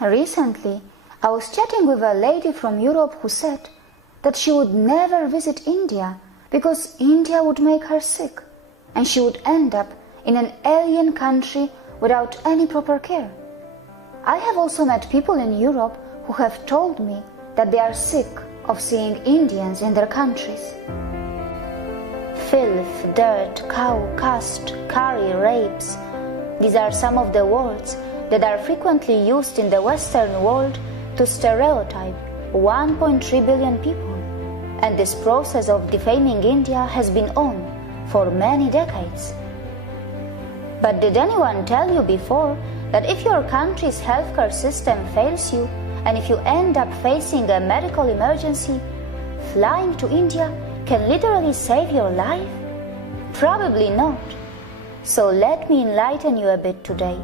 Recently, I was chatting with a lady from Europe who said that she would never visit India because India would make her sick and she would end up in an alien country without any proper care. I have also met people in Europe who have told me that they are sick of seeing Indians in their countries. Filth, dirt, cow, caste, curry, rapes. These are some of the words that are frequently used in the Western world to stereotype 1.3 billion people. And this process of defaming India has been on for many decades. But did anyone tell you before that if your country's healthcare system fails you, and if you end up facing a medical emergency, flying to India can literally save your life? Probably not. So let me enlighten you a bit today.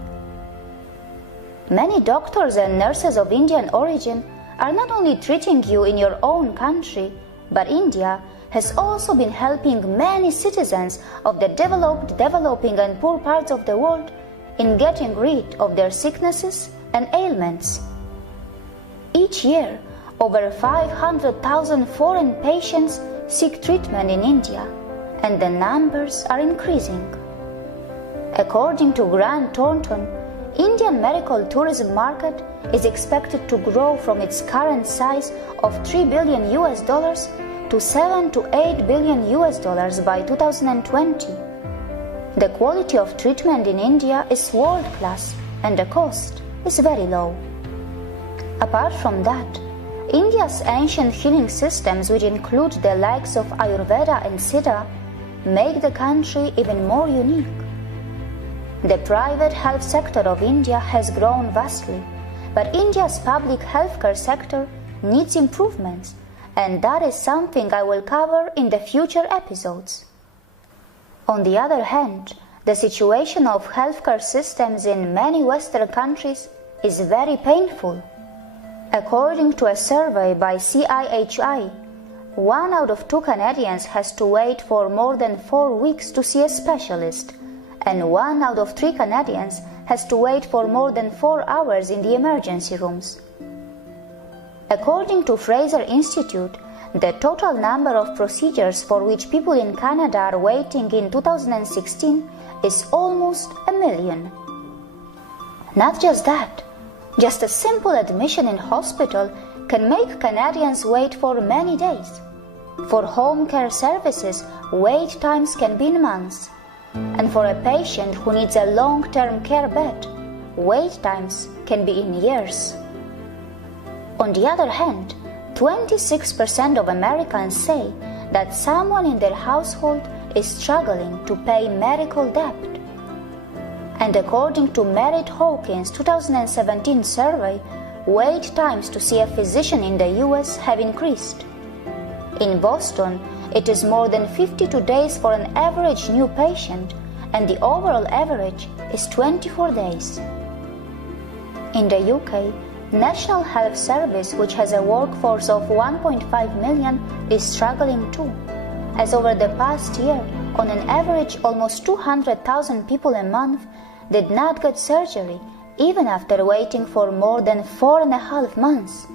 Many doctors and nurses of Indian origin are not only treating you in your own country, but India has also been helping many citizens of the developed, developing and poor parts of the world in getting rid of their sicknesses and ailments. Each year, over 500,000 foreign patients seek treatment in India, and the numbers are increasing. According to Grant Thornton, Indian medical tourism market is expected to grow from its current size of $3 billion to $7 to $8 billion by 2020. The quality of treatment in India is world-class and the cost is very low. Apart from that, India's ancient healing systems, which include the likes of Ayurveda and Siddha, make the country even more unique. The private health sector of India has grown vastly, but India's public healthcare sector needs improvements, and that is something I will cover in the future episodes. On the other hand, the situation of healthcare systems in many Western countries is very painful. According to a survey by CIHI, 1 out of 2 Canadians has to wait for more than 4 weeks to see a specialist, and 1 out of 3 Canadians has to wait for more than 4 hours in the emergency rooms. According to Fraser Institute, the total number of procedures for which people in Canada are waiting in 2016 is almost 1 million. Not just that, just a simple admission in hospital can make Canadians wait for many days. For home care services, wait times can be in months. And for a patient who needs a long-term care bed, wait times can be in years. On the other hand, 26% of Americans say that someone in their household is struggling to pay medical debt. And according to Merritt Hawkins' 2017 survey, wait times to see a physician in the US have increased. In Boston, it is more than 52 days for an average new patient, and the overall average is 24 days. In the UK, National Health Service, which has a workforce of 1.5 million, is struggling too, as over the past year, on an average almost 200,000 people a month did not get surgery even after waiting for more than 4.5 months.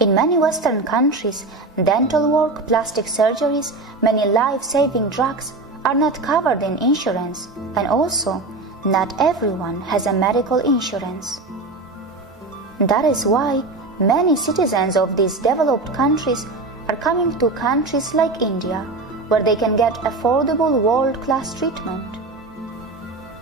In many Western countries, dental work, plastic surgeries, many life-saving drugs are not covered in insurance, and also not everyone has a medical insurance. That is why many citizens of these developed countries are coming to countries like India, where they can get affordable world-class treatment.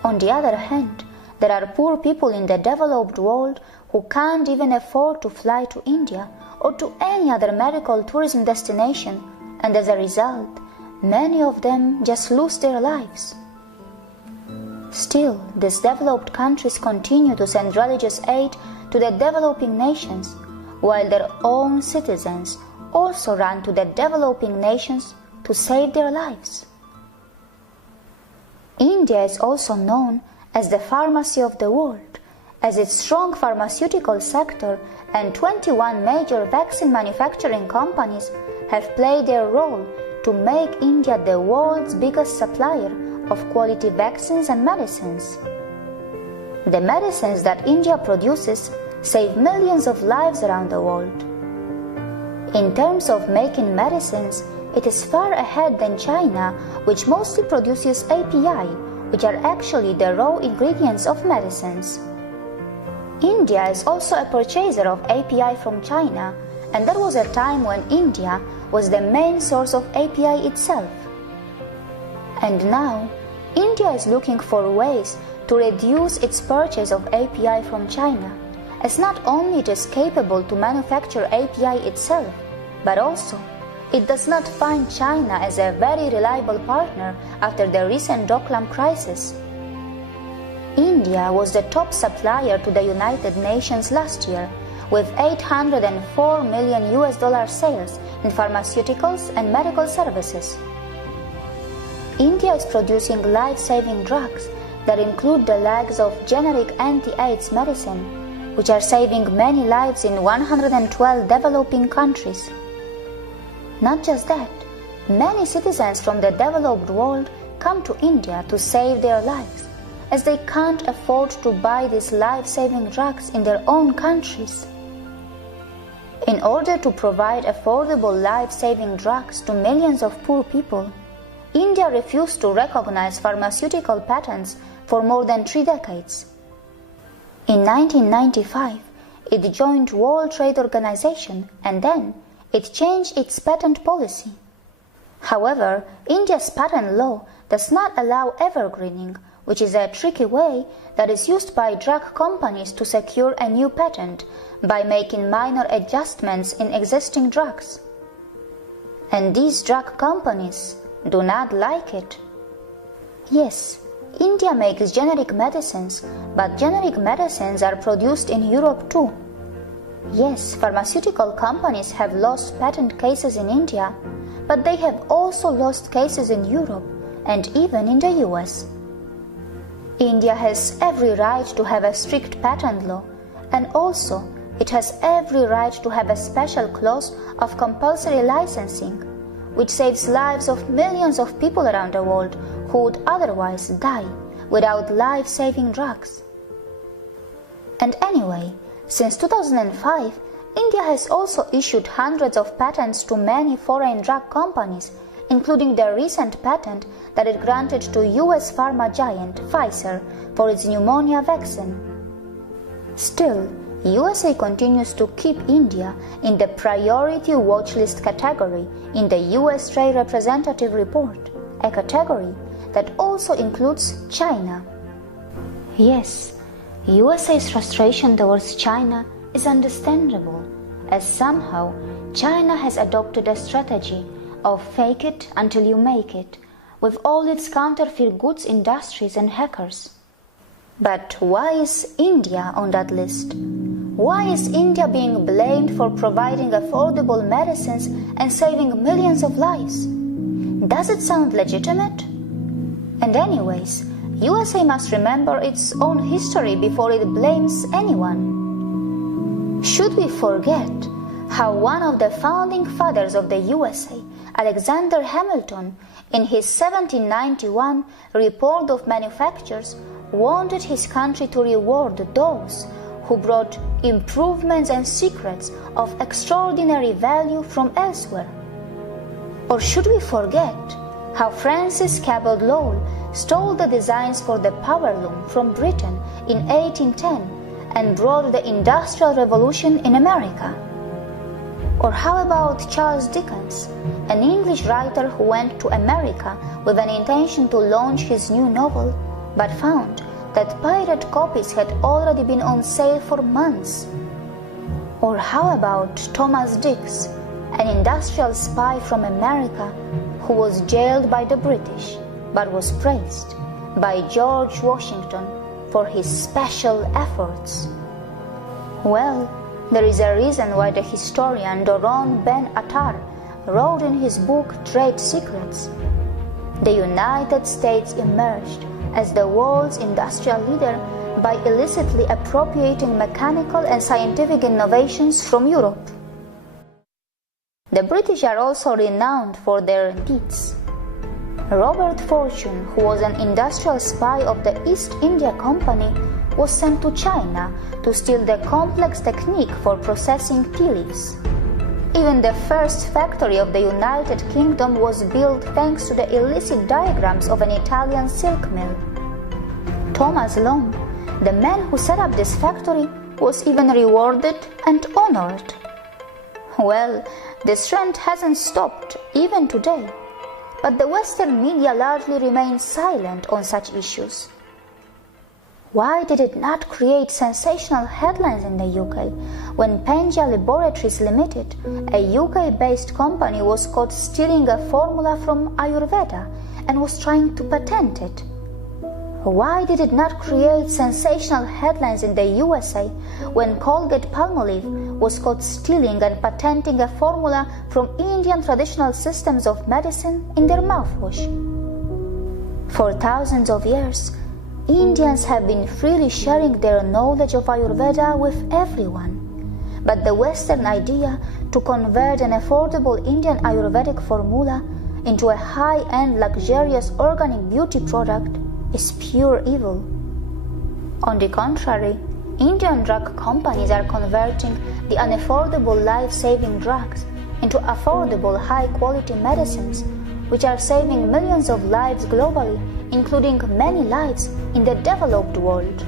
On the other hand, there are poor people in the developed world who can't even afford to fly to India or to any other medical tourism destination, and as a result, many of them just lose their lives. Still, these developed countries continue to send religious aid to the developing nations, while their own citizens also run to the developing nations to save their lives. India is also known as the pharmacy of the world, as its strong pharmaceutical sector and 21 major vaccine manufacturing companies have played their role to make India the world's biggest supplier of quality vaccines and medicines. The medicines that India produces save millions of lives around the world. In terms of making medicines, it is far ahead than China, which mostly produces API, which are actually the raw ingredients of medicines. India is also a purchaser of API from China, and there was a time when India was the main source of API itself. And now, India is looking for ways to reduce its purchase of API from China, as not only it is capable to manufacture API itself, but also it does not find China as a very reliable partner after the recent Doklam crisis. India was the top supplier to the United Nations last year, with $804 million sales in pharmaceuticals and medical services. India is producing life-saving drugs that include the likes of generic anti-AIDS medicine, which are saving many lives in 112 developing countries. Not just that, many citizens from the developed world come to India to save their lives, as they can't afford to buy these life-saving drugs in their own countries. In order to provide affordable life-saving drugs to millions of poor people, India refused to recognize pharmaceutical patents for more than 3 decades. In 1995, it joined World Trade Organization, and then it changed its patent policy. However, India's patent law does not allow evergreening, which is a tricky way that is used by drug companies to secure a new patent by making minor adjustments in existing drugs. And these drug companies do not like it. Yes, India makes generic medicines, but generic medicines are produced in Europe too. Yes, pharmaceutical companies have lost patent cases in India, but they have also lost cases in Europe and even in the US. India has every right to have a strict patent law, and also it has every right to have a special clause of compulsory licensing, which saves lives of millions of people around the world who would otherwise die without life-saving drugs. And anyway, since 2005, India has also issued hundreds of patents to many foreign drug companies, including the recent patent that it granted to US pharma giant Pfizer for its pneumonia vaccine. Still, USA continues to keep India in the priority watch list category in the US Trade Representative Report, a category that also includes China. Yes, USA's frustration towards China is understandable, as somehow China has adopted a strategy of fake it until you make it, with all its counterfeit goods industries and hackers. But why is India on that list? Why is India being blamed for providing affordable medicines and saving millions of lives? Does it sound legitimate? And anyways, USA must remember its own history before it blames anyone. Should we forget how one of the founding fathers of the USA, Alexander Hamilton, in his 1791 Report of Manufactures, wanted his country to reward those who brought improvements and secrets of extraordinary value from elsewhere? Or should we forget how Francis Cabot Lowell stole the designs for the power loom from Britain in 1810 and brought the Industrial Revolution in America? Or how about Charles Dickens, an English writer who went to America with an intention to launch his new novel, but found that pirate copies had already been on sale for months? Or how about Thomas Dix, an industrial spy from America who was jailed by the British, but was praised by George Washington for his special efforts? Well, there is a reason why the historian Doron Ben-Attar wrote in his book Trade Secrets, "The United States emerged as the world's industrial leader by illicitly appropriating mechanical and scientific innovations from Europe." The British are also renowned for their deeds. Robert Fortune, who was an industrial spy of the East India Company, was sent to China to steal the complex technique for processing tea leaves. Even the first factory of the United Kingdom was built thanks to the illicit diagrams of an Italian silk mill. Thomas Long, the man who set up this factory, was even rewarded and honored. Well, this trend hasn't stopped even today, but the Western media largely remains silent on such issues. Why did it not create sensational headlines in the UK when Penja Laboratories Limited, a UK-based company, was caught stealing a formula from Ayurveda and was trying to patent it? Why did it not create sensational headlines in the USA when Colgate-Palmolive was caught stealing and patenting a formula from Indian traditional systems of medicine in their mouthwash? For thousands of years, Indians have been freely sharing their knowledge of Ayurveda with everyone. But the Western idea to convert an affordable Indian Ayurvedic formula into a high-end luxurious organic beauty product is pure evil. On the contrary, Indian drug companies are converting the unaffordable life-saving drugs into affordable high-quality medicines, which are saving millions of lives globally, including many lives in the developed world.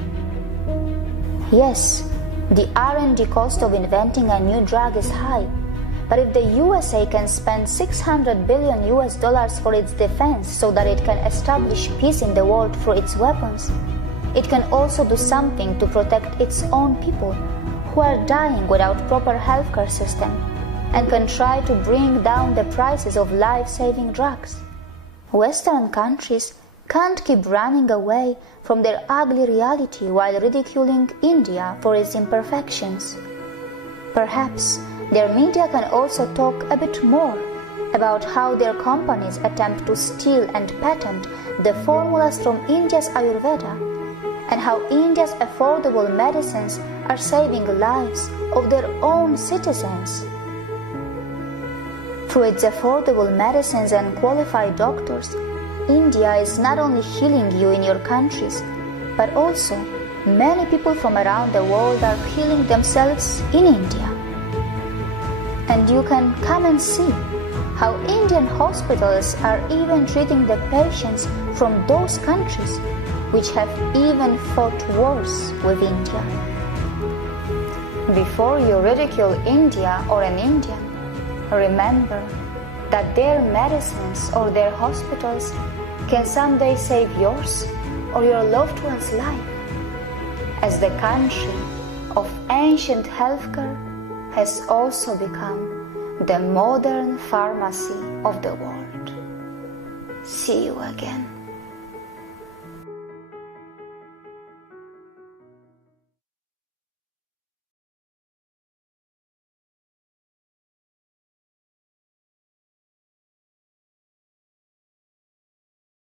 Yes, the R&D cost of inventing a new drug is high, but if the USA can spend $600 billion for its defense so that it can establish peace in the world through its weapons, it can also do something to protect its own people who are dying without proper healthcare system, and can try to bring down the prices of life-saving drugs. Western countries can't keep running away from their ugly reality while ridiculing India for its imperfections. Perhaps their media can also talk a bit more about how their companies attempt to steal and patent the formulas from India's Ayurveda, and how India's affordable medicines are saving lives of their own citizens. Through its affordable medicines and qualified doctors, India is not only healing you in your countries, but also many people from around the world are healing themselves in India. And you can come and see how Indian hospitals are even treating the patients from those countries which have even fought wars with India. Before you ridicule India or an Indian, remember that their medicines or their hospitals can someday save yours or your loved one's life, as the country of ancient healthcare has also become the modern pharmacy of the world. See you again.